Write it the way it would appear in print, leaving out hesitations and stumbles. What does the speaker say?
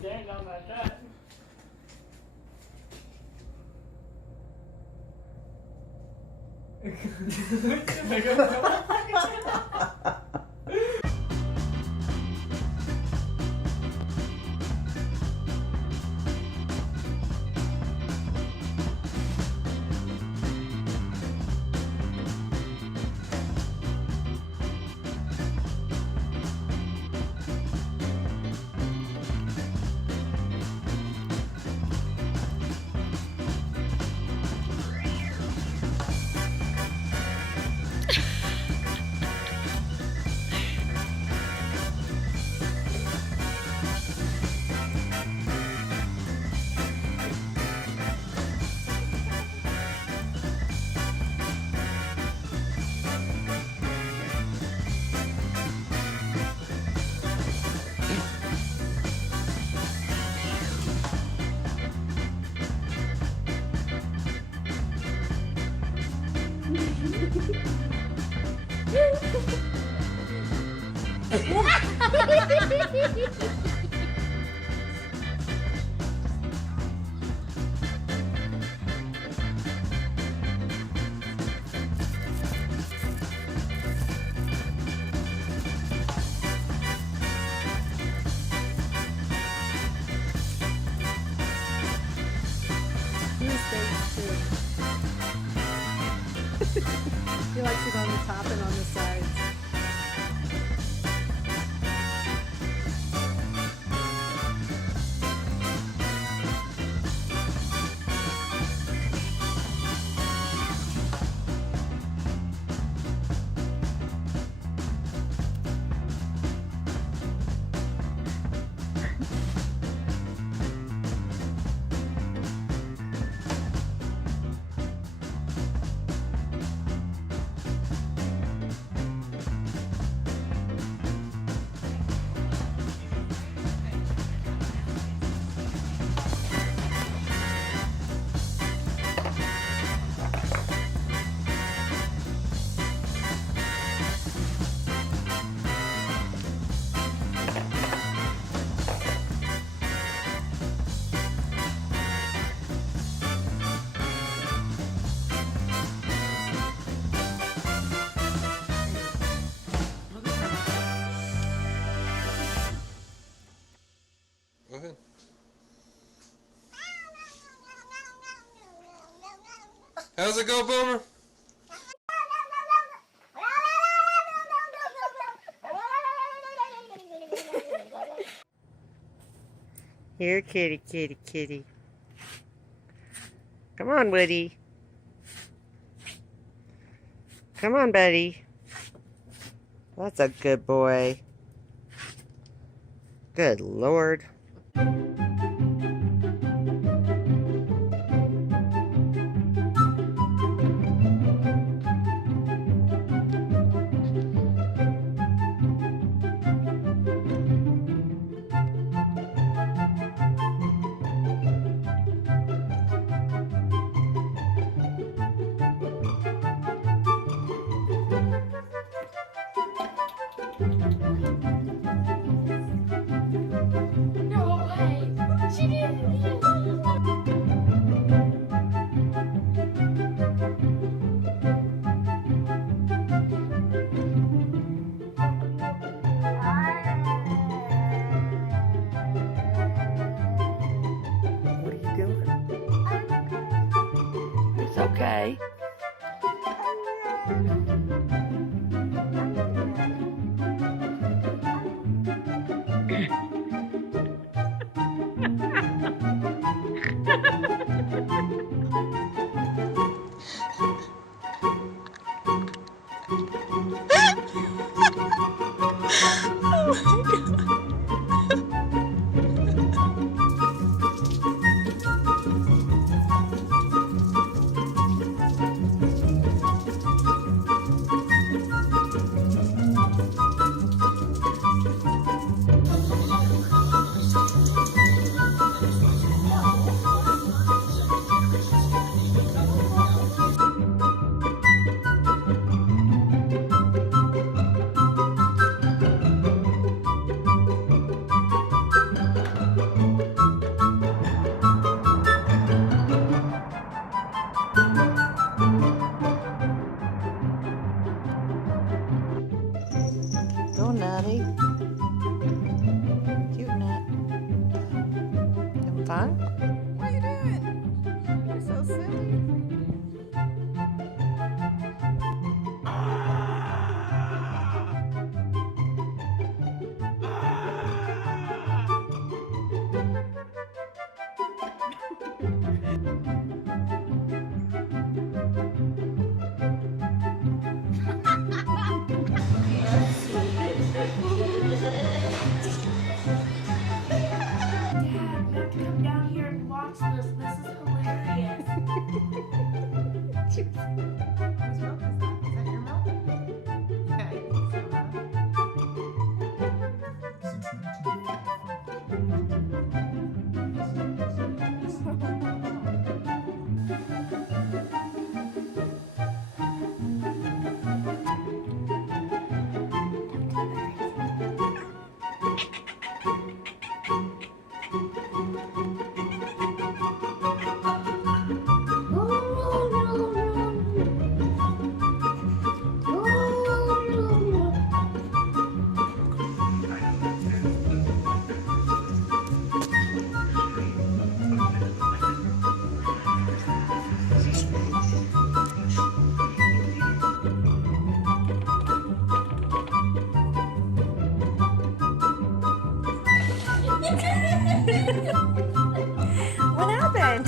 stand on like that. He likes it on the top and on the sides. Go ahead. How's it go, Boomer? Here, kitty, kitty, kitty. Come on, Woody. Come on, buddy. That's a good boy. Good Lord. It's okay. Go nutty. Cute nut. Having fun? What are you doing? You're so silly. Dad, you have to come down here and watch this. This is hilarious. Whose milk is that? Is that your milk? Yeah, I think so, huh? What happened?